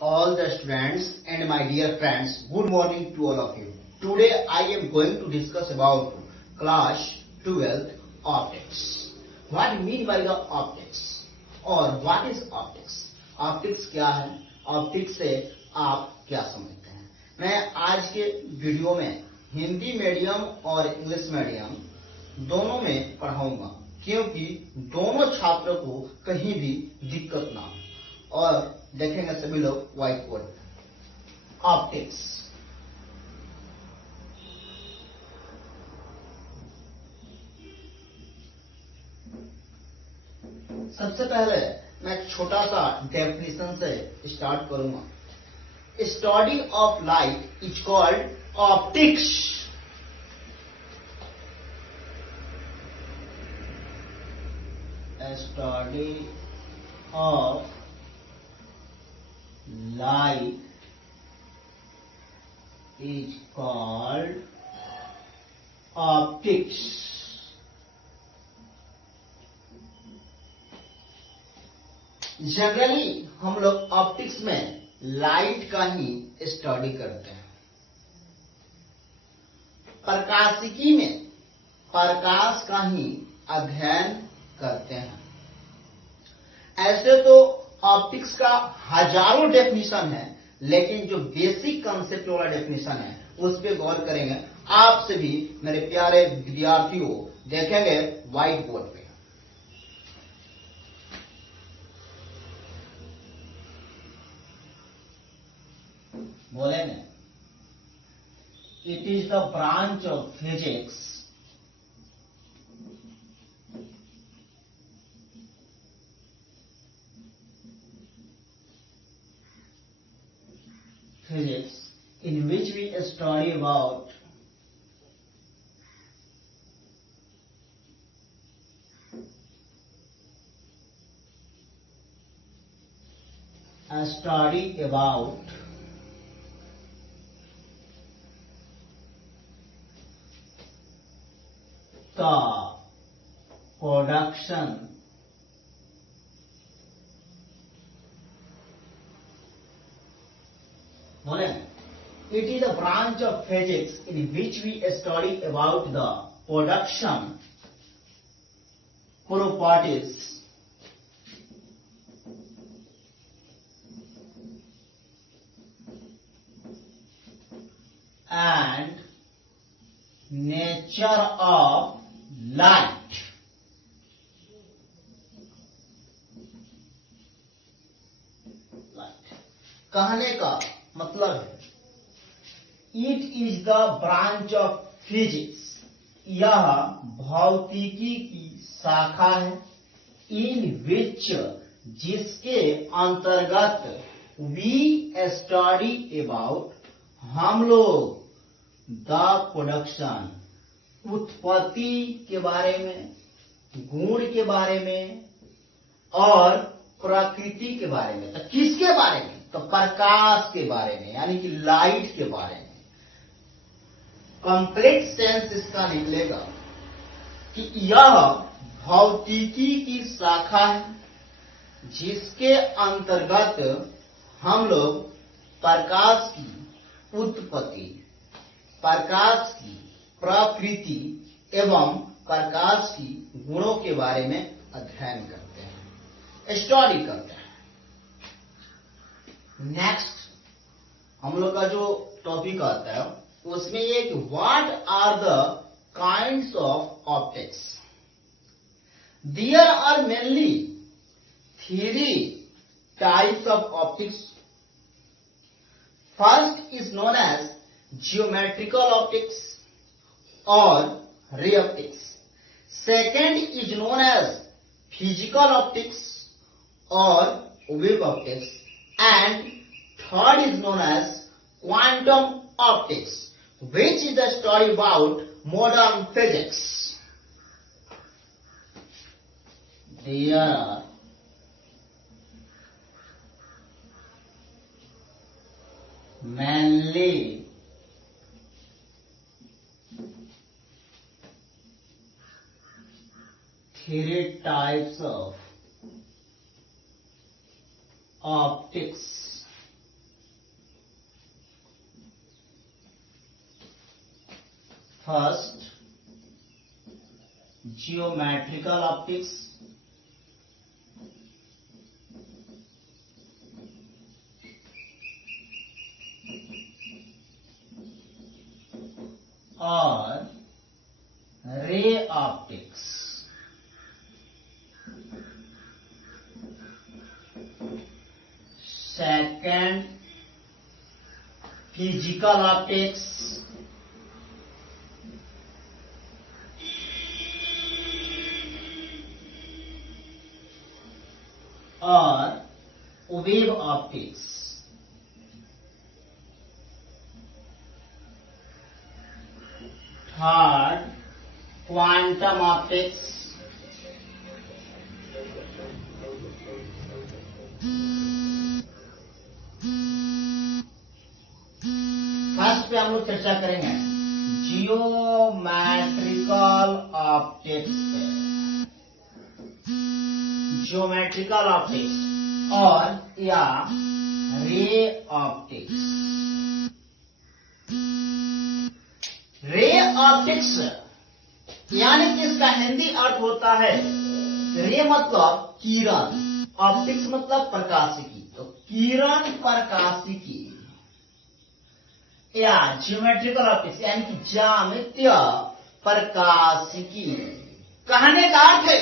all the students and my dear friends, good morning to all of you. Today I am going to discuss about class 12th optics. What do you mean by the optics? और what is optics? Optics क्या है? Optics से आप क्या समझते हैं? मैं आज के वीडियो में हिंदी मीडियम और इंग्लिश मीडियम दोनों में पढ़ाऊंगा, क्योंकि दोनों छात्रों को कहीं भी दिक्कत ना हो। और देखेंगे सभी लोग व्हाइट बोर्ड। ऑप्टिक्स, सबसे पहले मैं छोटा सा डेफिनेशन से स्टार्ट करूंगा। Study of light is called optics. Study of light is called optics. Generally हम लोग ऑप्टिक्स में लाइट का ही स्टडी करते हैं। प्रकाशिकी में प्रकाश का ही अध्ययन करते हैं। ऐसे तो ऑप्टिक्स का हजारों डेफिनेशन है, लेकिन जो बेसिक कंसेप्ट वाला डेफिनेशन है उस पर गौर करेंगे। आपसे भी मेरे प्यारे विद्यार्थियों देखेंगे व्हाइट बोर्ड पे। बोलेंगे it is the branch of physics in which we study about the production It is a branch of physics in which we study about the production properties and nature of light. कहने का मतलब है it is the branch of physics, यह भौतिकी की शाखा है, इन विच जिसके अंतर्गत वी स्टडी अबाउट हम लोग द प्रोडक्शन उत्पत्ति के बारे में, गुण के बारे में और प्रकृति के बारे में। तो किसके बारे में? तो प्रकाश के बारे में, यानी कि लाइट के बारे में। कंप्लीट सेंस इसका निकलेगा कि यह भौतिकी की शाखा है जिसके अंतर्गत हम लोग प्रकाश की उत्पत्ति, प्रकाश की प्रकृति एवं प्रकाश की गुणों के बारे में अध्ययन करते हैं, स्टडी करते हैं। नेक्स्ट हम लोग का जो टॉपिक आता है उसमें एक what are the kinds of optics. There are mainly 3 types of optics. First is known as geometrical optics और ray optics. Second is known as physical optics और wave optics. And third is known as quantum optics, which is the study about modern physics. There are mainly 3 types of optics. First geometrical optics, और ray optics. Second physical optics, और wave optics. Third quantum optics. First पे हम लोग चर्चा करेंगे geometrical optics पे, geometrical optics और या रे ऑप्टिक्स। रे ऑप्टिक्स यानी कि इसका हिंदी अर्थ होता है, रे मतलब किरण, ऑप्टिक्स मतलब प्रकाशिकी, तो किरण प्रकाशिकी या ज्योमेट्रिकल ऑप्टिक्स यानी कि ज्यामितीय प्रकाशिकी। कहने का अर्थ है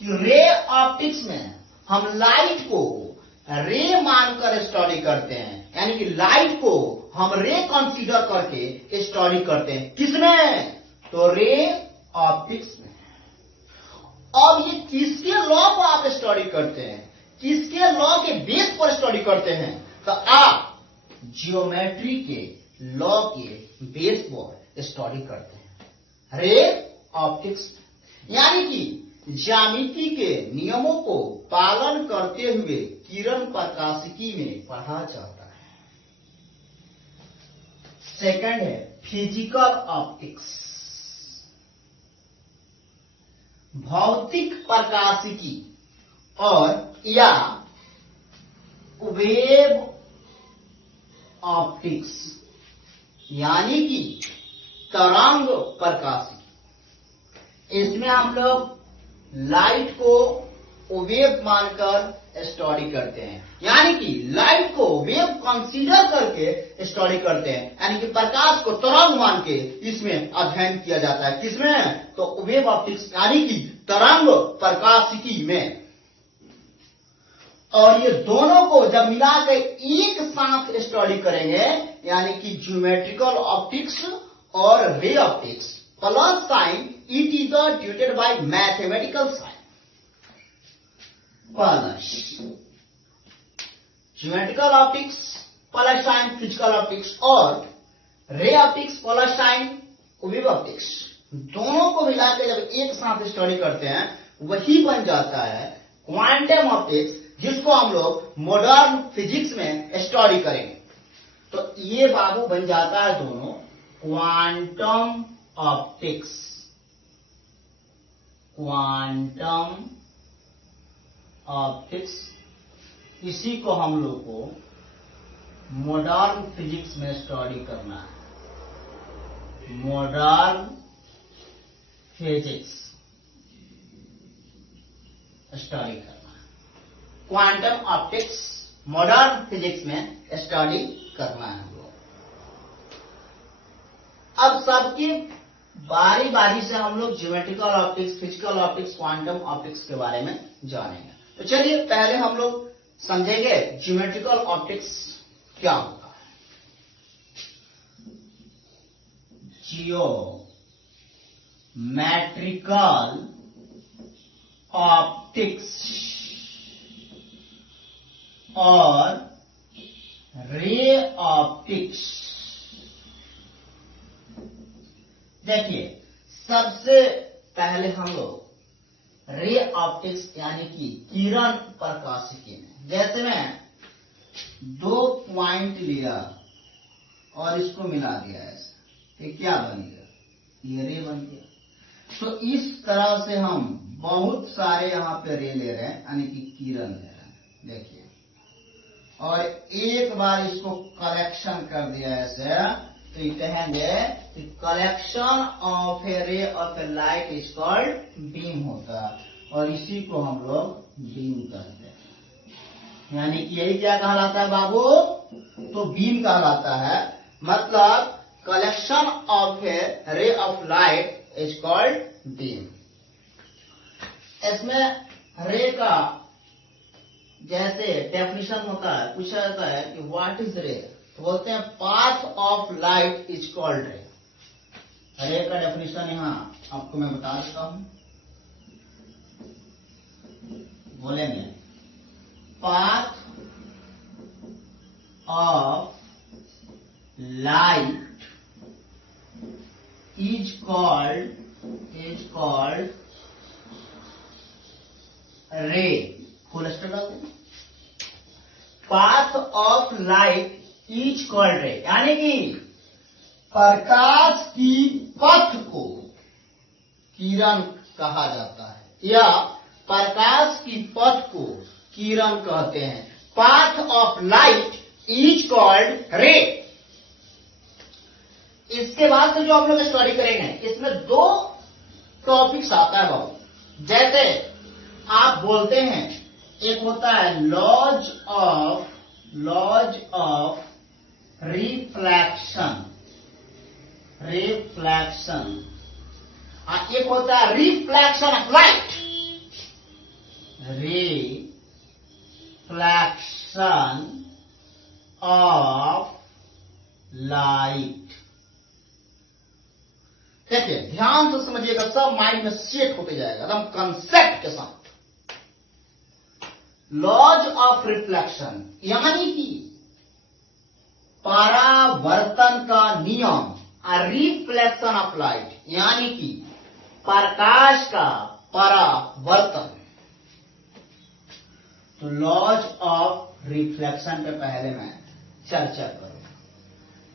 कि रे ऑप्टिक्स में हम लाइट को रे मानकर स्टडी करते हैं, यानी कि लाइट को हम रे कंसीडर करके स्टडी करते हैं। किसमें? तो रे ऑप्टिक्स में। अब ये किसके लॉ को आप स्टडी करते हैं, किसके लॉ के बेस पर स्टडी करते हैं? तो आप जियोमेट्री के लॉ के बेस पर स्टडी करते हैं, रे ऑप्टिक्स। यानी कि ज्यामिति के नियमों को पालन करते हुए किरण प्रकाशिकी में पढ़ा जाता है। सेकंड है फिजिकल ऑप्टिक्स, भौतिक प्रकाशिकी और या वेव ऑप्टिक्स यानी कि तरंग प्रकाशिकी। इसमें हम लोग लाइट को वेव मानकर स्टडी करते हैं, यानी कि लाइट को वेव कंसीडर करके स्टडी करते हैं, यानी कि प्रकाश को तरंग मान के इसमें अध्ययन किया जाता है। किसमें? तो वेव ऑप्टिक्स यानी कि तरंग प्रकाशिकी में। और ये दोनों को जब मिलाकर एक साथ स्टडी करेंगे, यानी कि ज्योमेट्रिकल ऑप्टिक्स और ray optics plus sign it is ट्यूटेड by mathematical sign plus geometrical optics plus sign physical optics और ray optics plus sign wave optics, दोनों को मिलाकर जब एक साथ स्टडी करते हैं वही बन जाता है क्वांटम ऑप्टिक्स, जिसको हम लोग मॉडर्न फिजिक्स में स्टडी करेंगे। तो ये बाबू बन जाता है दोनों क्वांटम ऑप्टिक्स, क्वांटम ऑप्टिक्स। इसी को हम लोग को मॉडर्न फिजिक्स में स्टडी करना है, मॉडर्न फिजिक्स स्टडी करना, क्वांटम ऑप्टिक्स मॉडर्न फिजिक्स में स्टडी करना है हम लोग। अब सबकी बारी बारी से हम लोग geometrical optics, physical optics, quantum optics के बारे में जानेंगे। तो चलिए पहले हम लोग समझेंगे ज्योमेट्रिकल ऑप्टिक्स क्या होता है। जियोमेट्रिकल ऑप्टिक्स और रे ऑप्टिक्स। देखिए सबसे पहले हम लोग रे ऑप्टिक्स यानी कि किरण प्रकाशिकी में, जैसे मैं दो पॉइंट लिया और इसको मिला दिया ऐसे, ये क्या बन गया? ये रे बन गया। तो इस तरह से हम बहुत सारे यहाँ पे रे ले रहे हैं, यानी कि किरण ले रहे हैं। देखिए, और एक बार इसको कलेक्शन कर दिया ऐसे, तो ये कहेंगे collection of A ray of A light is called beam होता है, और इसी को हम लोग बीम कहते हैं। यानी कि यही क्या कहलाता है बाबू, तो बीम कहलाता है। मतलब collection of A ray of light is called beam. इसमें रे का जैसे डेफिनेशन होता है, पूछा जाता है कि व्हाट इज रे, तो बोलते हैं path of light is called रे। रे का डेफिनेशन यहाँ आपको मैं बता देता हूं, बोलेंगे path of light is called रे। फुल स्टॉप डाल दें। Path of light is called रे, यानी कि प्रकाश की पथ को किरण कहा जाता है, या प्रकाश की पथ को किरण कहते हैं। Path of light is called रे। इसके बाद से जो आप लोग स्टडी करेंगे, इसमें दो टॉपिक्स आता है बाबू। जैसे आप बोलते हैं, एक होता है लॉज ऑफ रिफ्लैक्शन, और एक होता है रिफ्लैक्शन ऑफ लाइट, देखिए ध्यान से समझिएगा, सब माइंड में सेट होते जाएगा एकदम कंसेप्ट के साथ। लॉज ऑफ रिफ्लेक्शन यानी कि परावर्तन का नियम, और रिफ्लेक्शन ऑफ लाइट यानी कि प्रकाश का परावर्तन। तो लॉज ऑफ रिफ्लेक्शन पे पहले मैं चर्चा करूंगा।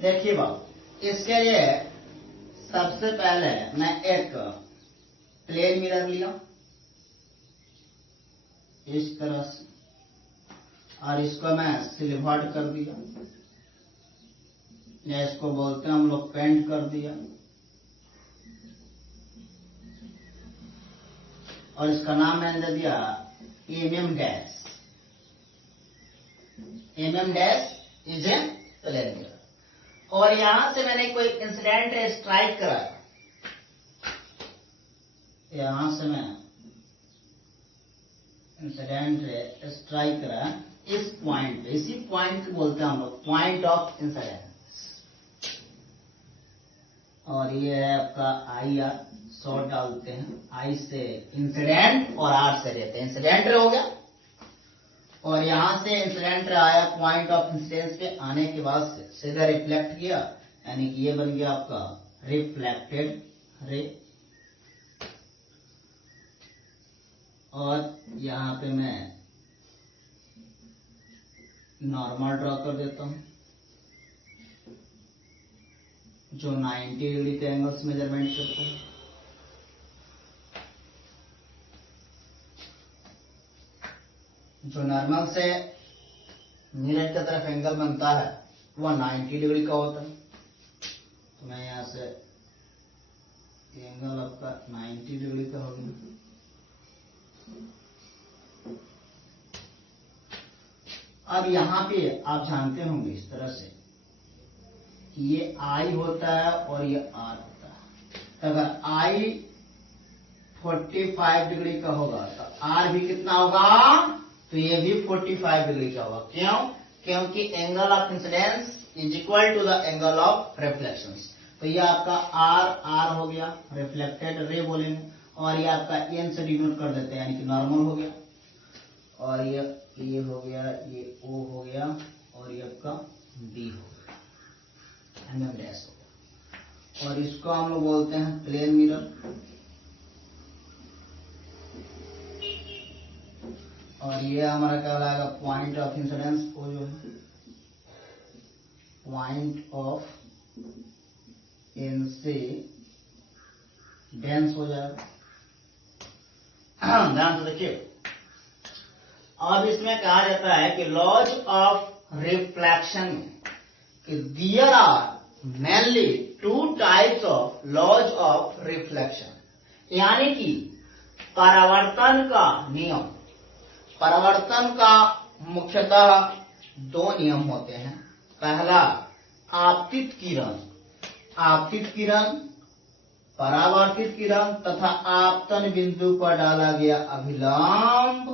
देखिए बाबू, इसके लिए सबसे पहले मैं एक प्लेन मिरर लिया इस तरह से, और इसको मैं सिल्वर्ड कर दिया, या इसको बोलते हैं हम लोग पेंट कर दिया, और इसका नाम मैंने दे दिया MM dash. MM dash is a plane mirror. और यहां से मैंने कोई इंसिडेंट स्ट्राइक कराया, यहां से मैं इंसिडेंट स्ट्राइक कराया इस पॉइंट पे, इसी पॉइंट को बोलते हैं हम लोग पॉइंट ऑफ इंसिडेंस। और ये है आपका आई आर, शॉर्ट डालते हैं, आई से इंसिडेंट और आर से रहते हैं। इंसिडेंट हो गया, और यहां से इंसिडेंट आया पॉइंट ऑफ इंसिडेंस पे आने के बाद से सीधा रिफ्लेक्ट किया, यानी कि ये बन गया आपका रिफ्लेक्टेड रे। और यहां पे मैं नॉर्मल ड्रॉ कर देता हूं, जो 90 डिग्री के एंगल से मेजरमेंट करता है। जो नॉर्मल से मिरर की तरफ एंगल बनता है वह 90 डिग्री का होता है। तो मैं यहां से एंगल आपका 90 डिग्री का हो गया। अब यहां पे आप जानते होंगे इस तरह से कि ये आई होता है और ये आर होता है। तो अगर आई 45 डिग्री का होगा तो आर भी कितना होगा, तो ये भी 45 डिग्री का होगा। क्यों? क्योंकि angle of incidence is equal to the angle of reflection. तो ये आपका आर हो गया, रिफ्लेक्टेड रे बोलेंगे, और ये आपका एन से डिनोट कर देते हैं, यानी कि नॉर्मल हो गया, और ये हो गया, ये ओ हो गया, और ये आपका बी हो गया, एम डैश हो गया। और इसको हम लोग बोलते हैं प्लेन मिरर। और ये हमारा क्या लाएगा, पॉइंट ऑफ इंसिडेंस को जो है पॉइंट ऑफ इंसिडेंस हो जाएगा। ध्यान से देखिए, अब इसमें कहा जाता है कि लॉज ऑफ रिफ्लेक्शन कि there are mainly two types of laws of reflection, यानी कि परावर्तन का नियम, परावर्तन का मुख्यतः दो नियम होते हैं। पहला आपतित किरण, आपतित किरण, परावर्तित किरण तथा आपतन बिंदु पर डाला गया अभिलंब,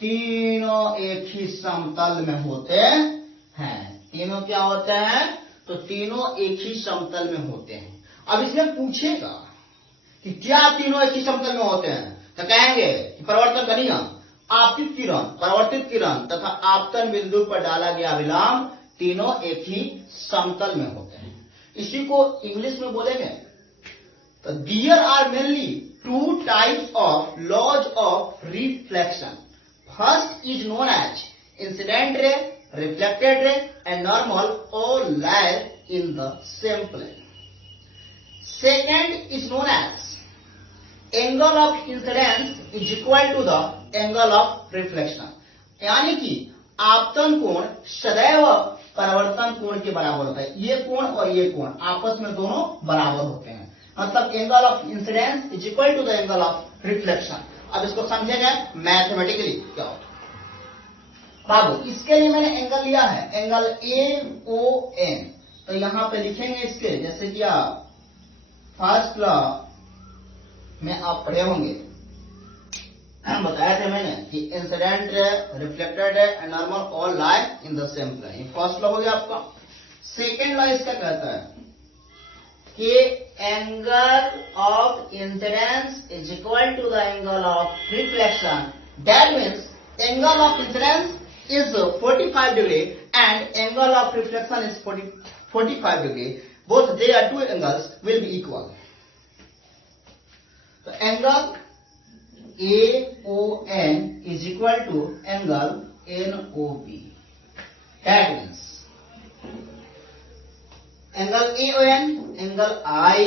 तीनों एक ही समतल में होते हैं। तीनों क्या होते हैं? तो तीनों एक ही समतल में होते हैं। अब इसमें पूछेगा कि क्या तीनों एक ही समतल में होते हैं, तो कहेंगे कि परिवर्तन का नियम, आपतित किरण, परावर्तित किरण तथा आपतन बिंदु पर डाला गया अभिलंब तीनों एक ही समतल में होते हैं। इसी को इंग्लिश में बोलेंगे तो there are mainly two types of laws of reflection. First is known as incident ray, reflected ray and normal all lie in the same plane. Second is known as angle of incidence is equal to the angle of reflection, यानी कि आपतन कोण सदैव परावर्तन कोण के बराबर होता है। ये कोण और ये कोण आपस में दोनों बराबर होते हैं, मतलब angle of incidence is equal to the angle of reflection. अब इसको समझेंगे मैथमेटिकली क्या होता है। बाबू इसके लिए मैंने एंगल लिया है, एंगल AON, तो यहां पे लिखेंगे इसके, जैसे कि आप फर्स्ट लॉ में आप पढ़े होंगे, बताया था मैंने कि incident ray, reflected ray and normal all lie in the same plane. ये फर्स्ट लॉ हो गया आपका। सेकेंड लॉ इसका कहता है कि angle of incidence is equal to the angle of reflection. That means angle of incidence is 45 degree and angle of reflection is 45 degree. Both their two angles will be equal. So angle AON is equal to angle NOB. That means angle AON, angle I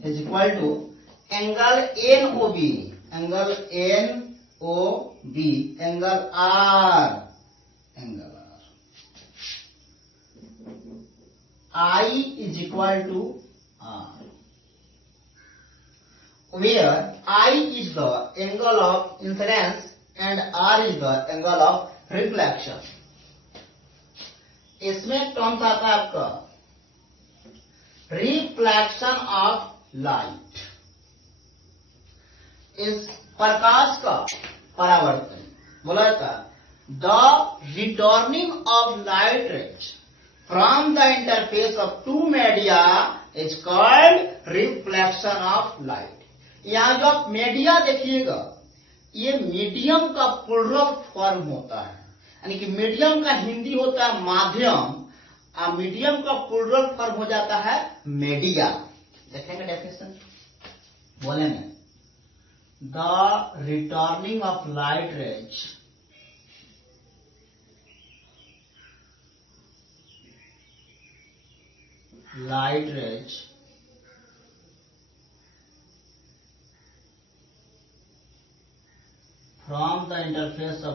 is equal to angle NOB, angle NOB, angle R, angle R. I is equal to R, where I is the angle of incidence and R is the angle of reflection. इसमें terms आता है आपका reflection of light, इस प्रकाश का परावर्तन बोला था। The returning of light rays from the interface of two media is called reflection of light. यहां जो आप मीडिया देखिएगा, ये मीडियम का प्लूरल फॉर्म होता है, यानी कि मीडियम का हिंदी होता है माध्यम, मीडियम का प्लूरल फॉर्म हो जाता है मीडिया। देखेंगे डेफिनेशन, बोलेंगे the returning of light rays from the interface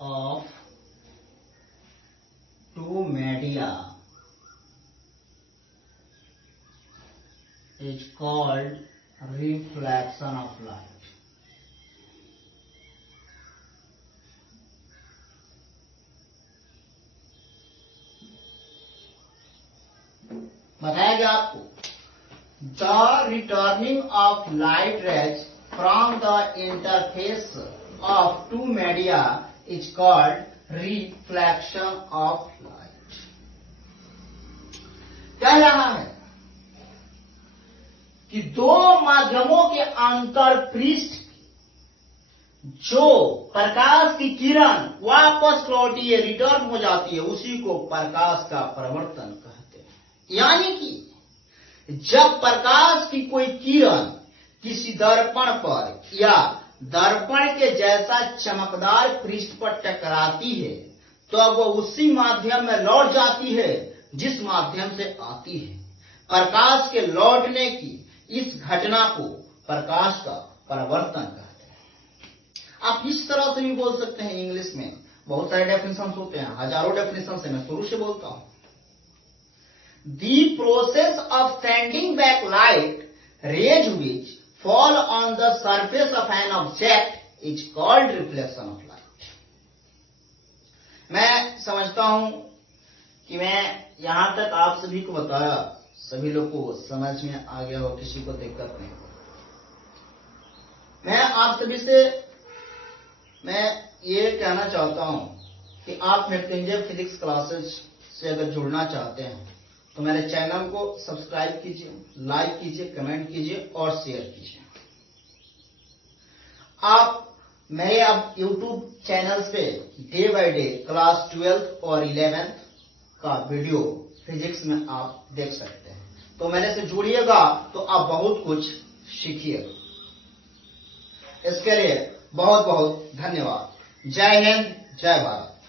of two media is called reflection of light. बताया गया आपको, the returning of light rays from the interface of two media is called reflection of light. कह रहा है कि दो माध्यमों के अंतर पृष्ठ जो प्रकाश की किरण वापस लौटी है, रिटर्न हो जाती है, उसी को प्रकाश का परावर्तन कहते हैं। यानी कि जब प्रकाश की कोई किरण किसी दर्पण पर या दर्पण के जैसा चमकदार पृष्ठ पर टकराती है, तो अब वो उसी माध्यम में लौट जाती है जिस माध्यम से आती है। प्रकाश के लौटने की इस घटना को प्रकाश का परावर्तन कहते हैं। आप इस तरह से भी बोल सकते हैं। इंग्लिश में बहुत सारे डेफिनेशन होते हैं, हजारों डेफिनेशन से मैं शुरू से बोलता हूं। The process of sending back light rays which fall on the surface of an object is called reflection of light. मैं समझता हूं कि मैं यहां तक आप सभी को बताया, सभी लोग को समझ में आ गया हो, किसी को दिक्कत नहीं। मैं आप सभी से मैं ये कहना चाहता हूं कि आप मैकेंजर फिजिक्स क्लासेस से अगर जुड़ना चाहते हैं तो मेरे चैनल को सब्सक्राइब कीजिए, लाइक कीजिए, कमेंट कीजिए और शेयर कीजिए। आप मेरे अब YouTube चैनल पे डे बाय डे क्लास 12 और 11 का वीडियो फिजिक्स में आप देख सकते हैं। तो मेरे से जुड़िएगा तो आप बहुत कुछ सीखिएगा। इसके लिए बहुत बहुत धन्यवाद। जय हिंद, जय भारत।